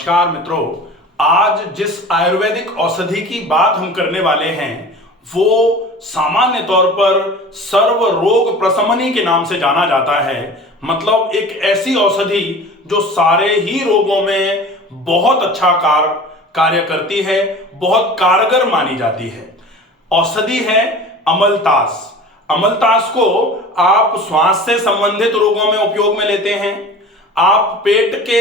नमस्कार मित्रों, आज जिस आयुर्वेदिक औषधि की बात हम करने वाले हैं वो सामान्य तौर पर सर्व रोग प्रशमनी के नाम से जाना जाता है। मतलब एक ऐसी औषधि जो सारे ही रोगों में बहुत अच्छा कार्य करती है, बहुत कारगर मानी जाती है। औषधि है अमलतास। अमलतास को आप श्वास से संबंधित रोगों में उपयोग में लेते हैं। आप पेट के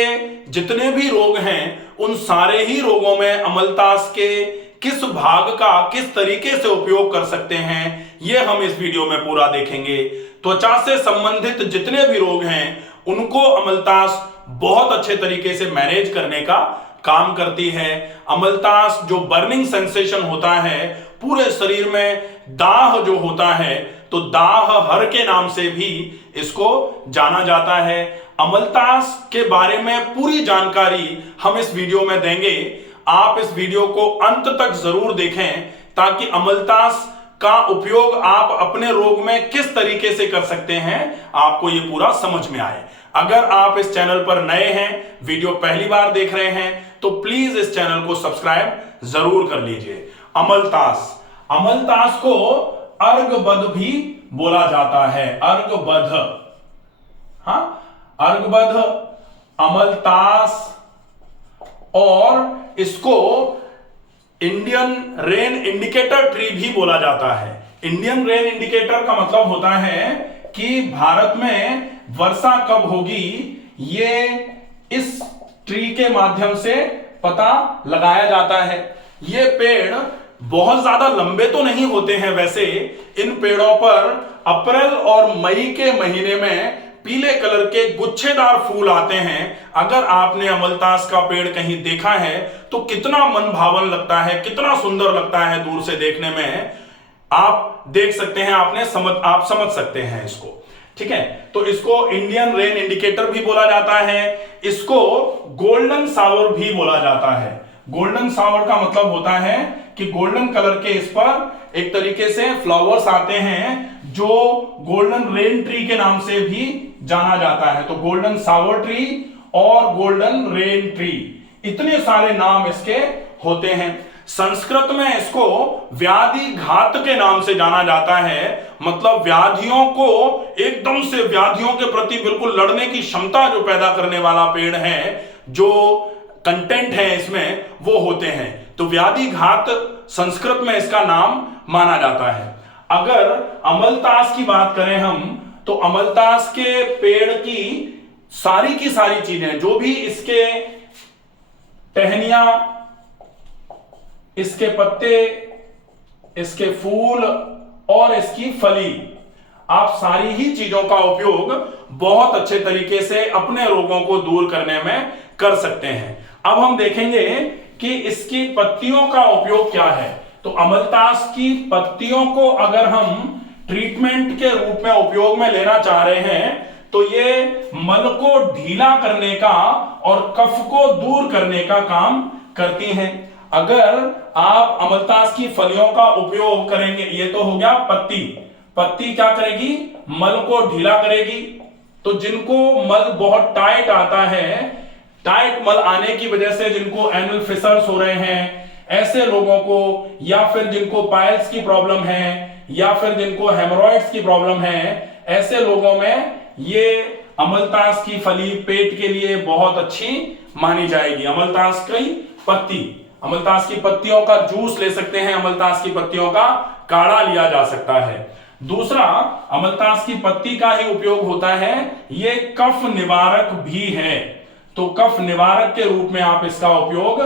जितने भी रोग हैं उन सारे ही रोगों में अमलतास के किस भाग का किस तरीके से उपयोग कर सकते हैं ये हम इस वीडियो में पूरा देखेंगे। त्वचा से संबंधित जितने भी रोग हैं उनको अमलतास बहुत अच्छे तरीके से मैनेज करने का काम करती है। अमलतास जो बर्निंग सेंसेशन होता है, पूरे शरीर में दाह जो होता है, तो दाह हर के नाम से भी इसको जाना जाता है। अमलतास के बारे में पूरी जानकारी हम इस वीडियो में देंगे। आप इस वीडियो को अंत तक जरूर देखें ताकि अमलतास का उपयोग आप अपने रोग में किस तरीके से कर सकते हैं आपको ये पूरा समझ में आए। अगर आप इस चैनल पर नए हैं, वीडियो पहली बार देख रहे हैं, तो प्लीज इस चैनल को सब्सक्राइब जरूर कर लीजिए। अमलतास, अमलतास को अर्गबद भी बोला जाता है। अर्गबद, हाँ, अर्गबद, अमलतास, और इसको इंडियन रेन इंडिकेटर ट्री भी बोला जाता है। इंडियन रेन इंडिकेटर का मतलब होता है कि भारत में वर्षा कब होगी ये इस ट्री के माध्यम से पता लगाया जाता है। ये पेड़ बहुत ज्यादा लंबे तो नहीं होते हैं, वैसे इन पेड़ों पर अप्रैल और मई के महीने में पीले कलर के गुच्छेदार फूल आते हैं। अगर आपने अमलतास का पेड़ कहीं देखा है तो कितना मन भावन लगता है, कितना सुंदर लगता है दूर से देखने में। आप देख सकते हैं, आप समझ सकते हैं इसको, ठीक है। तो इसको इंडियन रेन इंडिकेटर भी बोला जाता है। इसको गोल्डन सावर भी बोला जाता है। गोल्डन सावर का मतलब होता है कि गोल्डन कलर के इस पर एक तरीके से फ्लावर्स आते हैं जो गोल्डन रेन ट्री के नाम से भी जाना जाता है। तो गोल्डन सावर ट्री और गोल्डन रेन ट्री, इतने सारे नाम इसके होते हैं। संस्कृत में इसको व्याधि घात के नाम से जाना जाता है। मतलब व्याधियों को एकदम से, व्याधियों के प्रति बिल्कुल लड़ने की क्षमता जो पैदा करने वाला पेड़ है, जो कंटेंट है इसमें वो होते हैं। तो व्याधि घात संस्कृत में इसका नाम माना जाता है। अगर अमलतास की बात करें हम, तो अमलतास के पेड़ की सारी चीजें, जो भी इसके टहनियां, इसके पत्ते, इसके फूल और इसकी फली, आप सारी ही चीजों का उपयोग बहुत अच्छे तरीके से अपने रोगों को दूर करने में कर सकते हैं। अब हम देखेंगे कि इसकी पत्तियों का उपयोग क्या है। तो अमलतास की पत्तियों को अगर हम ट्रीटमेंट के रूप में उपयोग में लेना चाह रहे हैं तो ये मल को ढीला करने का और कफ को दूर करने का काम करती हैं। अगर आप अमलतास की फलियों का उपयोग करेंगे, ये तो हो गया पत्ती। पत्ती क्या करेगी? मल को ढीला करेगी। तो जिनको मल बहुत टाइट आता है, टाइट मल आने की वजह से जिनको एनल फिशर्स हो रहे हैं, ऐसे लोगों को, या फिर जिनको पाइल्स की प्रॉब्लम है, या फिर जिनको हेमोरॉइड्स की प्रॉब्लम है, ऐसे लोगों में ये अमलतास की फली पेट के लिए बहुत अच्छी मानी जाएगी। अमलतास की पत्ती, अमलतास की पत्तियों का जूस ले सकते हैं, अमलतास की पत्तियों का काढ़ा लिया जा सकता है। दूसरा, अमलतास की पत्ती का ही उपयोग होता है, ये कफ निवारक भी है। तो कफ निवारक के रूप में आप इसका उपयोग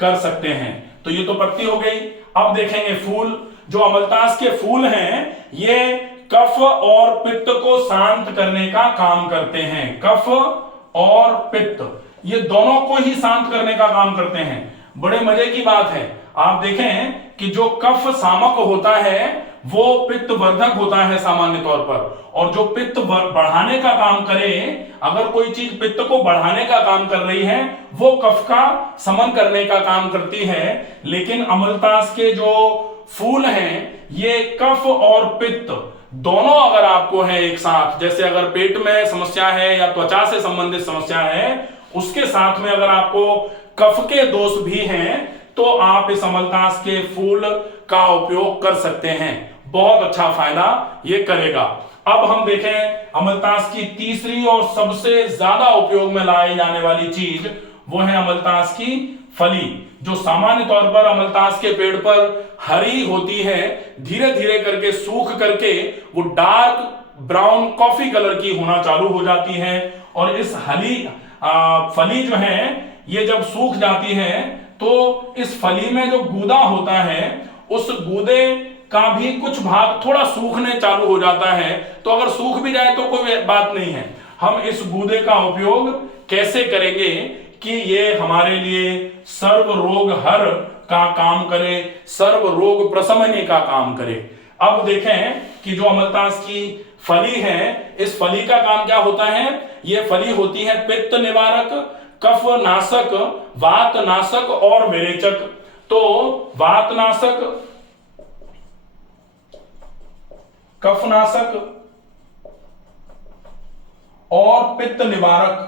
कर सकते हैं। तो ये तो पत्ती हो गई। अब देखेंगे फूल। जो अमलतास के फूल हैं ये कफ और पित्त को शांत करने का काम करते हैं। कफ और पित्त, ये दोनों को ही शांत करने का काम करते हैं। बड़े मजे की बात है, आप देखें कि जो कफ शामक होता है वो पित्त वर्धक होता है सामान्य तौर पर, और जो पित्त बढ़ाने का काम करे, अगर कोई चीज पित्त को बढ़ाने का काम कर रही है वो कफ का शमन करने का काम करती है। लेकिन अमलतास के जो फूल हैं ये कफ और पित्त दोनों अगर आपको है एक साथ, जैसे अगर पेट में समस्या है या त्वचा से संबंधित समस्या है, उसके साथ में अगर आपको कफ के दोष भी हैं तो आप इस अमलतास के फूल का उपयोग कर सकते हैं, बहुत अच्छा फायदा ये करेगा। अब हम देखें अमलतास की तीसरी और सबसे ज्यादा उपयोग में लाई जाने वाली चीज, वो है अमलतास की फली, जो सामान्य तौर पर अमलतास के पेड़ पर हरी होती है, धीरे धीरे करके सूख करके वो डार्क ब्राउन कॉफी कलर की होना चालू हो जाती है। और इस फली जो है ये जब सूख जाती है तो इस फली में जो गूदा होता है उस गूदे का भी कुछ भाग थोड़ा सूखने चालू हो जाता है। तो अगर सूख भी जाए तो कोई बात नहीं है, हम इस गूदे का उपयोग कैसे करेंगे कि ये हमारे लिए सर्व रोग हर का काम करे, सर्व रोग प्रशमनी का काम करे। अब देखें कि जो अमलतास की फली है, इस फली का काम क्या होता है। ये फली होती है पित्त निवारक, कफ नाशक, वात नाशक और विरेचक। तो वात नाशक, कफ नाशक और पित्त निवारक।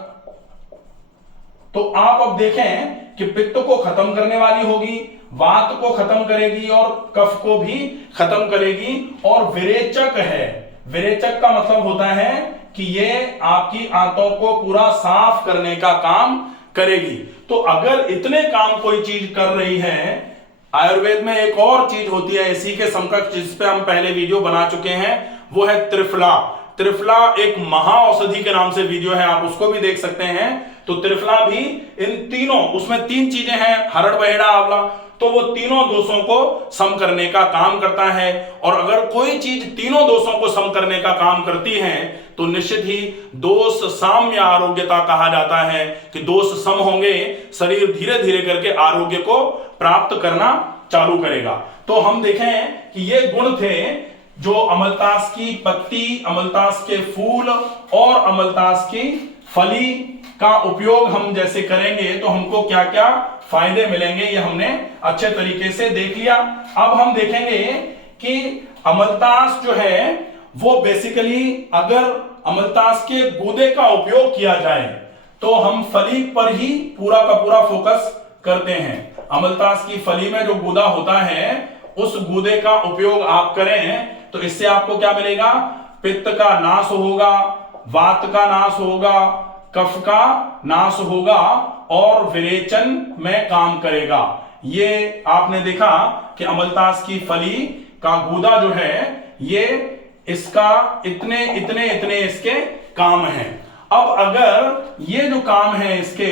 तो आप अब देखें कि पित्त को खत्म करने वाली होगी, वात को खत्म करेगी और कफ को भी खत्म करेगी। और विरेचक है, विरेचक का मतलब होता है कि ये आपकी आंतों को पूरा साफ करने का काम करेगी। तो अगर इतने काम कोई चीज कर रही है, आयुर्वेद में एक और चीज होती है इसी के समकक्ष, जिस पे हम पहले वीडियो बना चुके हैं, वो है त्रिफला। त्रिफला एक महाऔषधि के नाम से वीडियो है, आप उसको भी देख सकते हैं। तो त्रिफला भी इन तीनों, उसमें तीन चीजें हैं, हरड़ बहेड़ा आंवला, तो वो तीनों दोषों को सम करने का काम करता है। और अगर कोई चीज तीनों दोषों को सम करने का काम करती है तो निश्चित ही दोष साम्य आरोग्यता कहा जाता है कि दोष सम होंगे, शरीर धीरे धीरे करके आरोग्य को प्राप्त करना चालू करेगा। तो हम देखें कि ये गुण थे जो अमलतास की पत्ती, अमलतास के फूल और अमलतास की फली का उपयोग हम जैसे करेंगे तो हमको क्या क्या फायदे मिलेंगे, ये हमने अच्छे तरीके से देख लिया। अब हम देखेंगे कि अमलतास जो है वो बेसिकली अगर अमलतास के गूदे का उपयोग किया जाए तो हम फली पर ही पूरा का पूरा फोकस करते हैं। अमलतास की फली में जो गूदा होता है उस गूदे का उपयोग आप करें तो इससे आपको क्या मिलेगा, पित्त का नाश होगा, वात का नाश होगा, कफ का नाश होगा और विरेचन में काम करेगा। ये आपने देखा कि अमलतास की फली का गूदा जो है ये इसका इतने इतने इतने इसके काम हैं। अब अगर ये जो काम है इसके,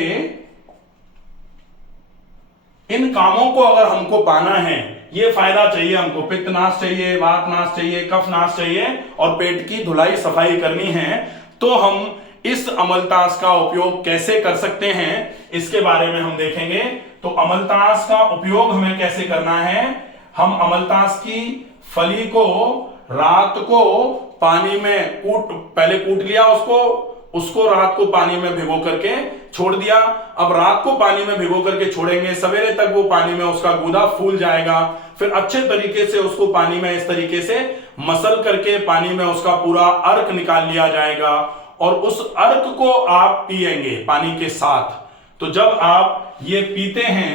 इन कामों को अगर हमको पाना है, ये फायदा चाहिए हमको, पित्त नाश चाहिए, वात नाश चाहिए, कफ नाश चाहिए और पेट की धुलाई सफाई करनी है, तो हम इस अमलतास का उपयोग कैसे कर सकते हैं इसके बारे में हम देखेंगे। तो अमलतास का उपयोग हमें कैसे करना है, हम अमलतास की फली को रात को पानी में पहले कूट लिया, उसको रात को पानी में भिगो करके छोड़ दिया। अब रात को पानी में भिगो करके छोड़ेंगे, सवेरे तक वो पानी में उसका गूदा फूल जाएगा। फिर अच्छे तरीके से उसको पानी में इस तरीके से मसल करके पानी में उसका पूरा अर्क निकाल लिया जाएगा और उस अर्क को आप पिएंगे पानी के साथ। तो जब आप ये पीते हैं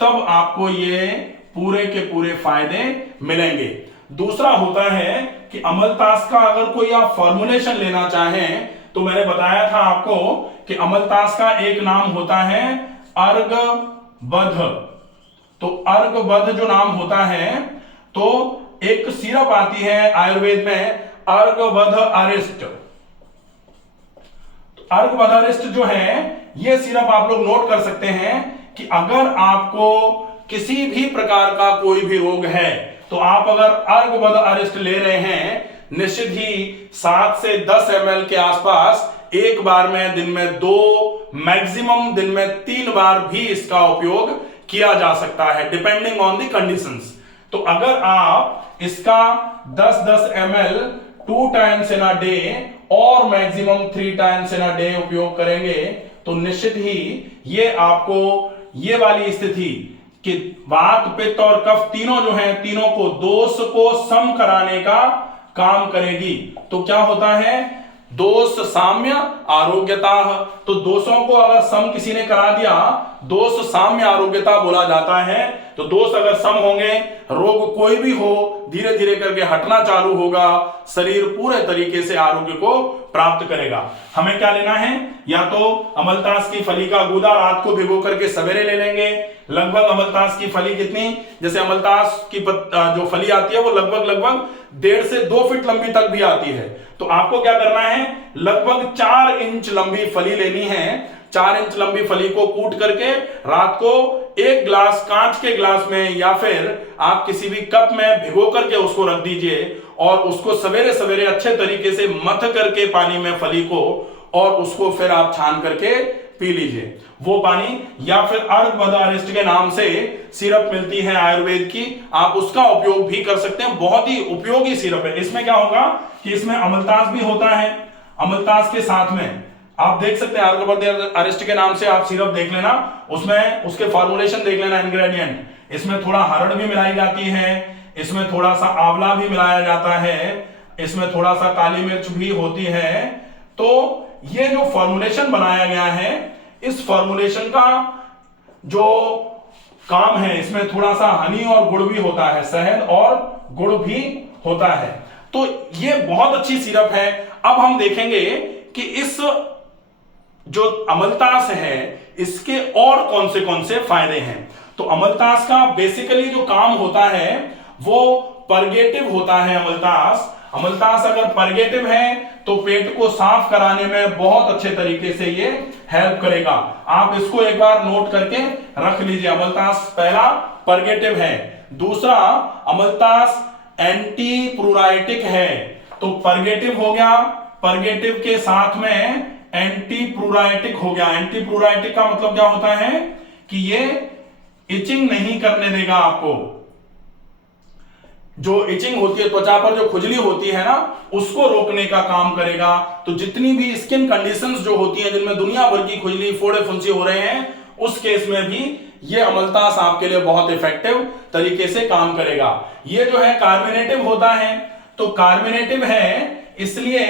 तब आपको ये पूरे के पूरे फायदे मिलेंगे। दूसरा होता है कि अमलतास का अगर कोई आप फॉर्मुलेशन लेना चाहें तो मैंने बताया था आपको कि अमलतास का एक नाम होता है अर्गबध। तो अर्गबध जो नाम होता है, तो एक सिरप आती है आयुर्वेद में अर्गबध अरिष्ट। अर्गबध अरिष्ट जो है ये सिरप आप लोग नोट कर सकते हैं कि अगर आपको किसी भी प्रकार का कोई भी रोग है तो आप अगर अर्गबध अरिष्ट ले रहे हैं, निश्चित ही 7 से 10 ml के आसपास एक बार में दिन में 2, मैक्सिमम दिन में 3 बार भी इसका उपयोग किया जा सकता है डिपेंडिंग ऑन द कंडीशंस। तो अगर आप इसका 10-10 ml 2 times in a day और maximum 3 times in a day उपयोग करेंगे तो निश्चित ही ये आपको ये वाली स्थिति कि वात, पित्त और कफ तीनों जो हैं, तीनों को दोष को सम कराने का काम करेगी। तो क्या होता है, दोष साम्य आरोग्यता। तो दोषों को अगर सम किसी ने करा दिया, दोष साम्य आरोग्यता बोला जाता है। तो दोष अगर सम होंगे, रोग कोई भी हो धीरे धीरे करके हटना चालू होगा, शरीर पूरे तरीके से आरोग्य को प्राप्त करेगा। हमें क्या लेना है, या तो अमलतास की फली का गूदा रात को भिगो करके सवेरे ले लेंगे। लगभग अमलतास की फली कितनी, जैसे अमलतास की जो फली आती है वो लगभग 1.5 से 2 फीट लंबी तक भी आती है। तो आपको क्या करना है, लगभग 4 इंच लंबी फली लेनी है। 4 इंच लंबी फली को कूट करके रात को एक गिलास कांच के गिलास में या फिर आप किसी भी कप में भिगो करके उसको रख दीजिए, और उसको सवेरे सवेरे अच्छे तरीके से मथ करके पानी में फली को, और उसको फिर आप छान करके पी लीजिए वो पानी। या फिर अर्क अरिष्ट के नाम से सिरप मिलती है आयुर्वेद की, आप उसका उपयोग भी कर सकते हैं। बहुत ही उपयोगी सिरप है। इसमें क्या होगा कि इसमें अमलतास भी होता है, अमलतास के साथ में आप देख सकते हैं अर्क अरिष्ट के नाम से आप सिरप देख लेना, उसमें उसके फॉर्मुलेशन देख लेना, इंग्रेडिएंट। इसमें थोड़ा हरड़ भी मिलाई जाती है, इसमें थोड़ा सा आंवला भी मिलाया जाता है, इसमें थोड़ा सा काली मिर्च भी होती है। तो ये जो फॉर्मुलेशन बनाया गया है, इस फॉर्मुलेशन का जो काम है, इसमें थोड़ा सा हनी और गुड़ भी होता है, शहद और गुड़ भी होता है। तो ये बहुत अच्छी सिरप है। अब हम देखेंगे कि इस जो अमलतास है इसके और कौन से फायदे हैं। तो अमलतास का बेसिकली जो काम होता है वो परगेटिव होता है। अमलतास अगर परगेटिव है तो पेट को साफ कराने में बहुत अच्छे तरीके से ये हेल्प करेगा। आप इसको एक बार नोट करके रख लीजिए। अमलतास पहला परगेटिव है। दूसरा, अमलतास एंटी प्रूराइटिक है। तो परगेटिव हो गया, परगेटिव के साथ में एंटी प्रूराइटिक हो गया। एंटी प्रूराइटिक का मतलब क्या होता है कि ये इचिंग नहीं करने देगा आपको। जो इचिंग होती है, त्वचा पर जो खुजली होती है ना, उसको रोकने का काम करेगा। तो जितनी भी स्किन कंडीशंस जो होती हैं जिनमें दुनिया भर की खुजली फोड़े फुंसी हो रहे हैं, उस केस में भी ये अमलतास आपके लिए बहुत इफेक्टिव तरीके से काम करेगा। ये जो है कार्बोनेटिव होता है। तो कार्बोनेटिव है इसलिए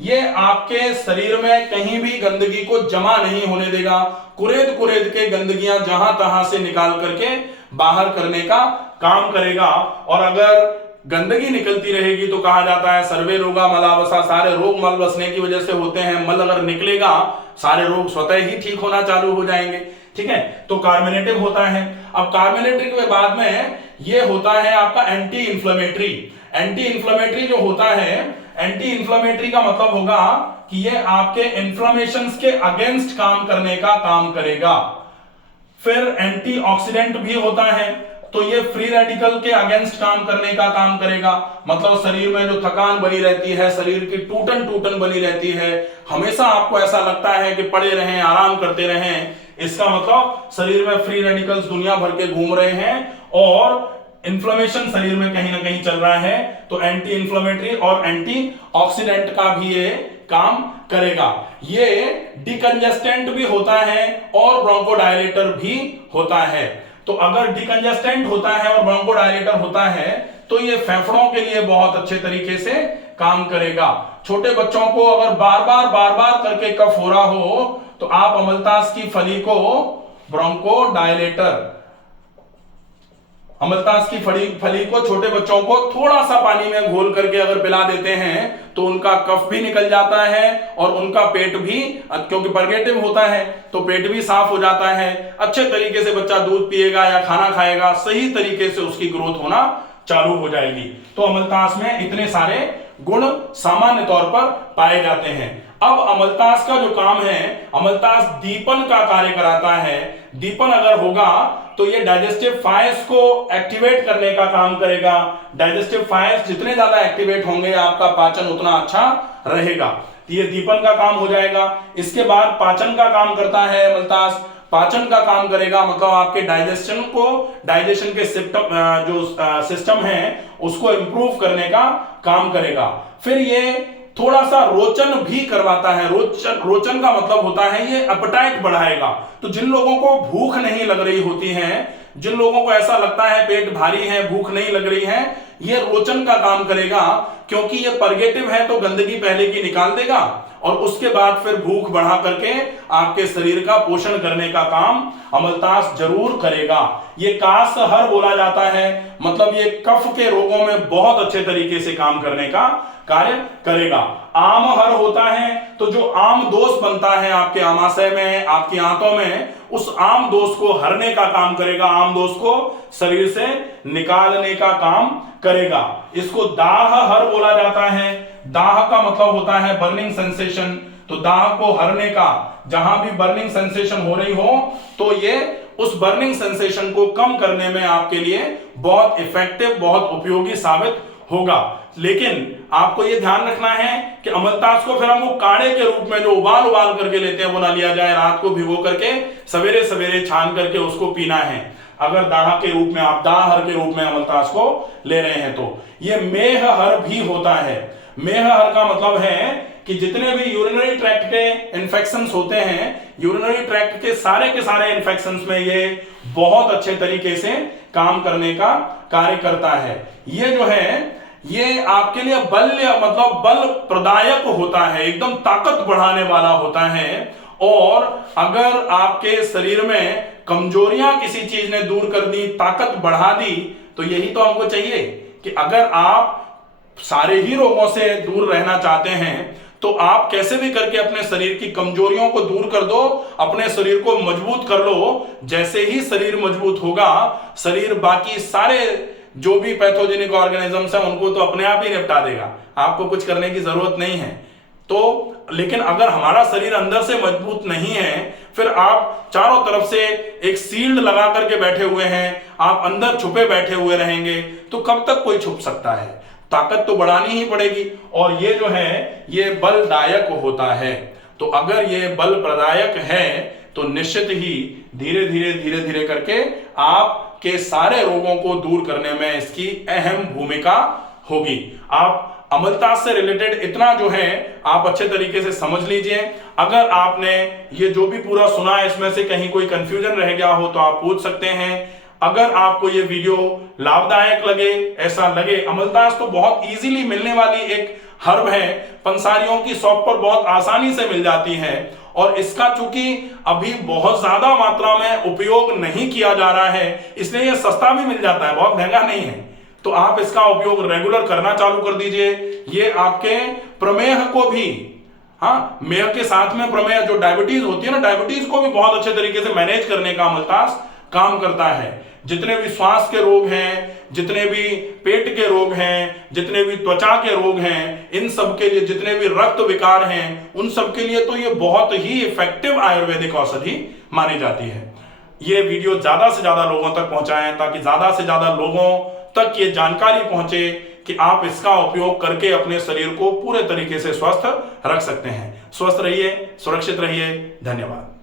ये आपके शरीर में कहीं भी गंदगी को जमा नहीं होने देगा। कुरेद कुरेद के गंदगियां जहां तहां से निकाल करके बाहर करने का काम करेगा। और अगर गंदगी निकलती रहेगी तो कहा जाता है सर्वे रोगा मलावसा, सारे रोग मल बसने की वजह से होते हैं। मल अगर निकलेगा सारे रोग स्वतः ही ठीक होना चालू हो जाएंगे। ठीक है, तो कार्बोनेटिव होता है। अब कार्बोनेटिव के बाद में ये होता है आपका एंटी इंफ्लेमेटरी। एंटी इंफ्लेमेटरी जो होता है, एंटी इंफ्लेमेटरी का मतलब होगा कि ये आपके इन्फ्लेमेशन के अगेंस्ट काम करने का काम करेगा। फिर एंटीऑक्सीडेंट भी होता है, तो ये फ्री रेडिकल के अगेंस्ट काम करने का काम करेगा। मतलब शरीर में जो थकान बनी रहती है, शरीर की टूटन बनी रहती है, हमेशा आपको ऐसा लगता है कि पड़े रहें, आराम करते रहें, इसका मतलब शरीर में फ्री रेडिकल्स दुनिया भर के घूम रहे हैं और इन्फ्लेमेशन शरीर में कहीं ना कहीं चल रहा है। तो एंटी इन्फ्लेमेटरी और एंटी ऑक्सीडेंट का भी ये काम करेगा। ये डिकंजेस्टेंट भी होता है और ब्रोंकोडायलेटर भी होता है। तो अगर डिकंजेस्टेंट होता है और ब्रोंकोडायलेटर होता है तो ये फेफड़ों के लिए बहुत अच्छे तरीके से काम करेगा। छोटे बच्चों को अगर बार बार करके कफ हो रहा हो तो आप अमलतास की फली को ब्रोंकोडायलेटर, अमलतास की फली को छोटे बच्चों को थोड़ा सा पानी में घोल करके अगर पिला देते हैं तो उनका कफ भी निकल जाता है और उनका पेट भी, क्योंकि परगेटिव होता है तो पेट भी साफ हो जाता है। अच्छे तरीके से बच्चा दूध पिएगा या खाना खाएगा, सही तरीके से उसकी ग्रोथ होना चालू हो जाएगी। तो अमलतास में इतने सारे गुण सामान्य तौर पर पाए जाते हैं। अब अमलतास का जो काम है, अमलतास दीपन का कार्य कराता है। दीपन अगर होगा तो ये डाइजेस्टिव फाइल्स को एक्टिवेट करने का काम करेगा। डाइजेस्टिव फाइल्स जितने ज्यादा एक्टिवेट होंगे आपका पाचन उतना अच्छा रहेगा। ये दीपन का काम हो जाएगा। इसके बाद पाचन का काम करता है अमलतास। पाचन का काम करेगा मतलब आपके डाइजेशन के सिस्टम है उसको इंप्रूव करने का काम करेगा। फिर ये थोड़ा सा रोचन भी करवाता है। रोचन का मतलब होता है ये अपटाइट बढ़ाएगा। तो जिन लोगों को भूख नहीं लग रही होती है, जिन लोगों को ऐसा लगता है पेट भारी है, भूख नहीं लग रही है, ये रोचन का काम करेगा, क्योंकि ये परगेटिव है तो गंदगी पहले की निकाल देगा और उसके बाद फिर भूख बढ़ा करके आपके शरीर का पोषण करने का काम अमलतास जरूर करेगा। ये कासहर बोला जाता है, मतलब ये कफ के रोगों में बहुत अच्छे तरीके से काम करने का कार्य करेगा। आमहर होता है तो जो आम दोष बनता है आपके आमाशय में, आपकी आंतों में, उस आम दोष को हरने का काम करेगा, आम दोष को शरीर से निकालने का काम करेगा। इसको दाहहर बोला जाता है। दाह का मतलब होता है बर्निंग सेंसेशन, तो दाह को हरने का, जहां भी बर्निंग सेंसेशन हो रही हो तो ये उस बर्निंग सेंसेशन को कम करने में आपके लिए बहुत इफेक्टिव, बहुत उपयोगी साबित होगा। लेकिन आपको यह ध्यान रखना है कि अमलतास को फिर हम वो काढ़े के रूप में जो उबाल करके लेते हैं वो ना लिया जाए, रात को भिगो करके सवेरे सवेरे छान करके उसको पीना है। अगर दाह के रूप में, आप दाहर के रूप में अमलतास को ले रहे हैं तो ये मेहहर भी होता है। मेहहर का मतलब है कि जितने भी यूरिनरी ट्रैक्ट के इंफेक्शंस होते हैं, यूरिनरी ट्रैक्ट के सारे इंफेक्शंस में ये बहुत अच्छे तरीके से काम करने का कार्य करता है। ये जो है ये आपके लिए बल्य मतलब बल प्रदायक होता है, एकदम ताकत बढ़ाने वाला होता है। और अगर आपके शरीर में कमजोरियां किसी चीज ने दूर कर दी, ताकत बढ़ा दी, तो यही तो हमको चाहिए कि अगर आप सारे ही रोगों से दूर रहना चाहते हैं तो आप कैसे भी करके अपने शरीर की कमजोरियों को दूर कर दो, अपने शरीर को मजबूत कर लो। जैसे ही शरीर मजबूत होगा, शरीर बाकी सारे जो भी पैथोजेनिक ऑर्गेनिजम्स हैं उनको तो अपने आप ही निपटा देगा, आपको कुछ करने की जरूरत नहीं है। तो लेकिन अगर हमारा शरीर अंदर से मजबूत नहीं है, फिर आप चारों तरफ से एक शील्ड लगा करके बैठे हुए हैं, आप अंदर छुपे बैठे हुए रहेंगे, तो कब तक कोई छुप सकता है? ताकत तो बढ़ानी ही पड़ेगी। और ये जो है ये बलदायक होता है। तो अगर ये बल प्रदायक है तो निश्चित ही धीरे धीरे करके आपके सारे रोगों को दूर करने में इसकी अहम भूमिका होगी। आप अमलतास से रिलेटेड इतना जो है आप अच्छे तरीके से समझ लीजिए। अगर आपने ये जो भी पूरा सुना है इसमें से कहीं कोई कंफ्यूजन रह गया हो तो आप पूछ सकते हैं। अगर आपको ये वीडियो लाभदायक लगे, ऐसा लगे, अमलतास तो बहुत इजीली मिलने वाली एक हर्ब है, पंसारियों की शॉप पर बहुत आसानी से मिल जाती है और इसका चूंकि अभी बहुत ज्यादा मात्रा में उपयोग नहीं किया जा रहा है इसलिए ये सस्ता भी मिल जाता है, बहुत महंगा नहीं है। तो आप इसका उपयोग रेगुलर करना चालू कर दीजिए। ये आपके प्रमेह को भी, हाँ, मेह के साथ में प्रमेह जो डायबिटीज होती है ना, डायबिटीज को भी बहुत अच्छे तरीके से मैनेज करने का अमलतास काम करता है। जितने भी श्वास के रोग हैं, जितने भी पेट के रोग हैं, जितने भी त्वचा के रोग हैं, इन सब के लिए, जितने भी रक्त विकार हैं, उन सब के लिए तो ये बहुत ही इफेक्टिव आयुर्वेदिक औषधि मानी जाती है। ये वीडियो ज्यादा से ज्यादा लोगों तक पहुंचाएं ताकि ज्यादा से ज्यादा लोगों तक ये जानकारी पहुंचे कि आप इसका उपयोग करके अपने शरीर को पूरे तरीके से स्वस्थ रख सकते हैं। स्वस्थ रहिए, सुरक्षित रहिए। धन्यवाद।